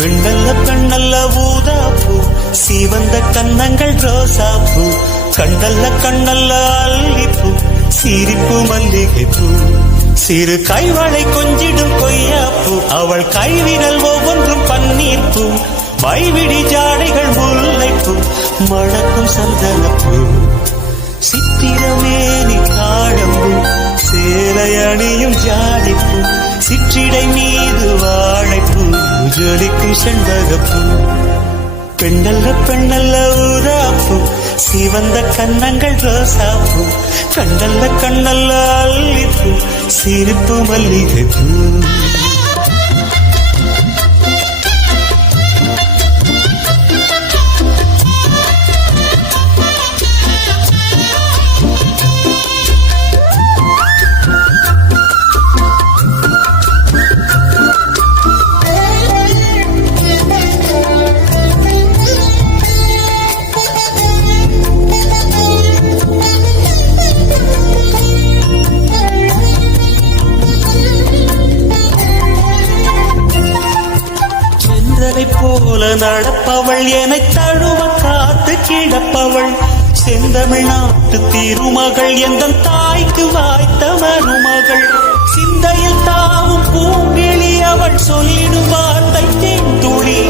பெண்ணல்ல பெண்ணல்ல ஊதாப்பூ, சிவந்த கன்னங்கள் ரோசாப்பூ, கண்ணல்ல கண்ணல்ல அல்லிப்பூ, சிரிப்பு மல்லிகைப்பூ, சிறு கைவளை கொஞ்சிடும் கொய்யாப்பூ, அவள் கைவிரல் ஒவ்வொன்றும் பன்னீர்ப்பூ, மைவிடி ஜாடைகள் முல்லைப்பூ, மணக்கும் சந்தனப்பூ, சித்திரமேனி காடம்பூ, சேலை அணியும் ஜாதிப்பூ, சிற்றிடை மீது வாழைப்பூ, ஜொலிக்கும் செண்பகப்பூ. பெண்ணல்ல பெண்ணல்ல ஊதாப்பூ, சிவந்த கன்னங்கள் ரோசாப்பூ, கண்ணல்ல கண்ணல்ல அல்லிப்பூ, சிரிப்பு மல்லிகைப்பூ. போல நடப்பவள் என தழுவ காத்து கிடப்பவள், செந்தமிழ்நாட்டு திருமகள் எந்த தாய்க்கு வாய்த்த மருமகள், சிந்தையில் தாவும் பூங்கிழி அவள் சொல்லிடும் வார்த்தை தென்துளி,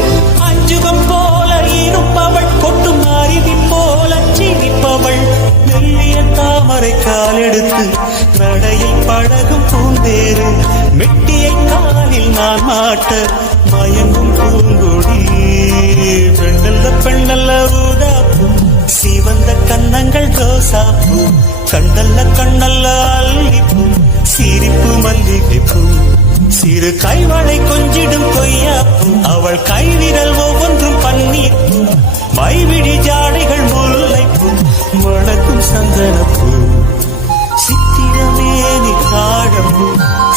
அஞ்சுகம் போல இருப்பவள் கொட்டும் அருவி போல சிரிப்பவள், மெல்லிய தாமரை காலெடுத்து நடையில் பழகும் பூந்தேறு, மெட்டியை காலில் நான் மாட்ட மயங்கும் பூங்கொடி. பெண்ணல்ல பெண்ணல்ல ஊதாப்பூ, சிவந்த கன்னங்கள் ரோசாப்பூ, கண்ணல்ல கண்ணல்ல அல்லிப்பூ, சிரிப்பு மல்லிகைப்பூ, சிறு கைவளை கொஞ்சிடும் கொய்யாப்பூ, அவள் கைவிரல் ஒவ்வொன்றும் பன்னீர்ப்பூ, மைவிடி ஜாடைகள் முல்லைப்பூ, மணக்கும் சந்தனப்பூ, சித்திரமேனி காடம்பூ,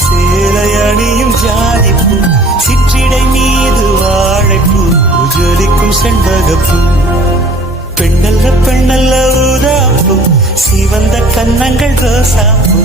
சேலை அணியும் ஜாதிப்பூ, சிற்றிடை மீது வாழைப்பூ, ஜொலிக்கும் செண்பகப்பூ. பெண்ணல்ல பெண்ணல்ல ஊதாப்பூ, சிவந்த கன்னங்கள் ரோசாப்பூ,